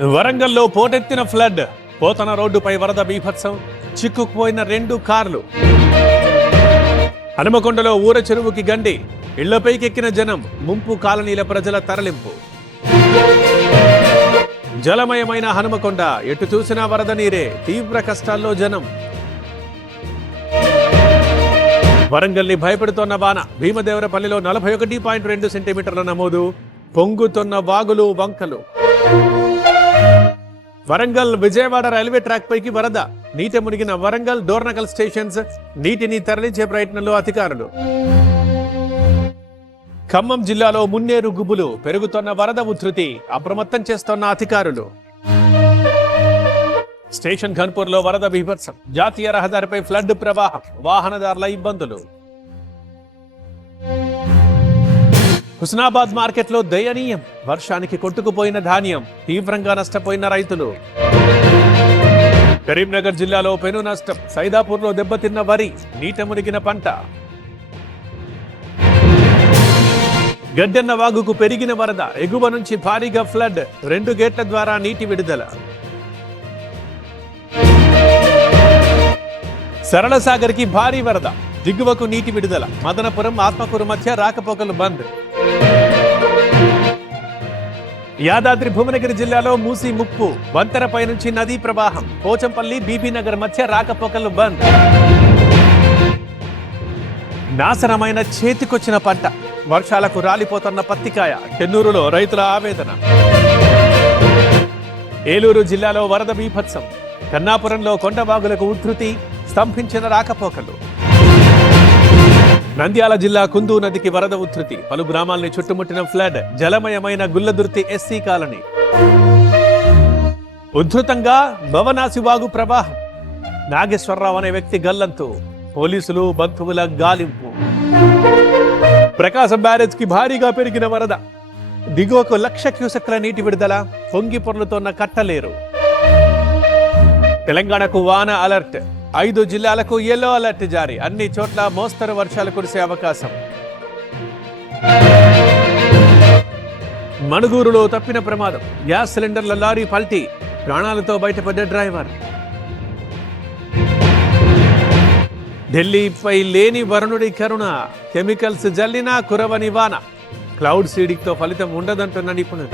వరంగల్లో పోటెత్తిన ఫ్లడ్, పోతన రోడ్డుపై వరద బీభత్సం, చిక్కుకుపోయిన 2 కార్లు. హనుమకొండలో ఊర చెరువుకి గండి, ఇళ్లపైకెక్కిన జనం, ముంపు కాలనీల ప్రజల తరలింపు. జలమయమైన హనుమకొండ, ఎటు చూసినా వరద నీరే, తీవ్ర కష్టాల్లో జనం. వరంగల్ని భయపెడుతోన్న వాన, భీమదేవరపల్లిలో 41.2 సెంటీమీటర్ల నమోదు, పొంగుతున్న వాగులు వంకలు. వరంగల్ విజయవాడ రైల్వే ట్రాక్ పైకి వరద, నీట మునిగిన వరంగల్ డోర్నకల్ స్టేషన్స్, నీటిని తరలించే ప్రయత్నంలో అధికారులు. ఖమ్మం జిల్లాలో మున్నేరు గుబ్బులు, పెరుగుతున్న వరద ఉధృతి, అప్రమత్తం చేస్తున్న అధికారులు. స్టేషన్ ఘన్పూర్లో వరద బీభత్సం, జాతీయ రహదారిపై ఫ్లడ్ ప్రవాహం, వాహనదారుల ఇబ్బందులు. హుస్నాబాద్ మార్కెట్లో దయనీయం, వర్షానికి కొట్టుకుపోయిన ధాన్యం, తీవ్రంగా నష్టపోయిన రైతులు. కరీంనగర్ జిల్లాలో పెను నష్టం, సైదాపూర్లో దెబ్బతిన్న వరి, నీట మునిగిన పంట. గడ్డెన్న వాగుకు పెరిగిన వరద, ఎగువ నుంచి భారీగా ఫ్లడ్, 2 గేట్ల ద్వారా నీటి విడుదల. సరళసాగర్కి భారీ వరద, దిగువకు నీటి విడుదల, మదనపురం ఆత్మకూరు మధ్య రాకపోకలు బంద్. యాదాద్రి భువనగిరి జిల్లాలో మూసి ముప్పు, వంతెరపై నుంచి నదీ ప్రవాహం, పోచంపల్లి బీబీనగర్ మధ్య రాకపోకలు బంద్. నాశనమైన చేతికొచ్చిన పంట, వర్షాలకు రాలిపోతున్న పత్తికాయ, చెన్నూరులో రైతుల ఆవేదన. ఏలూరు జిల్లాలో వరద బీభత్సం, కన్నాపురంలో కొండవాగులకు ఉధృతి, స్తంభించిన రాకపోకలు. నంద్యాల జిల్లా కుందు నదికి వరద ఉధృతి, పలు గ్రామాల్ని చుట్టుముట్టిన ఫ్లడ్, జలమయమైన గుల్లదుర్తి ఎస్సీ కాలనీ. ఉధృతంగా భవనాసివాగు ప్రవాహం, నాగేశ్వరరావు అనే వ్యక్తి గల్లంతు, పోలీసులు బంధువుల గాలింపు. ప్రకాశం బ్యారేజ్ కి భారీగా పెరిగిన వరద, దిగువకు 1,00,000 క్యూసెక్ల నీటి విడుదల, పొంగి పొర్లుతోన్న కట్టలేరు. తెలంగాణకు వాన అలర్ట్, 5 జిల్లాలకు యెల్లో అలర్ట్ జారీ, అన్ని చోట్ల మోస్తరు వర్షాలు కురిసే అవకాశం. మణుగూరులో తప్పిన ప్రమాదం, గ్యాస్ సిలిండర్ల లారీ పల్టీ, ప్రాణాలతో బయటపడ్డ డ్రైవర్. ఢిల్లీపై లేని వరుణుడి కరుణ, కెమికల్స్ జల్లినా కురవని వాన, క్లౌడ్ సీడింగ్ తో ఫలితం ఉండదంటున్న నిపుణులు.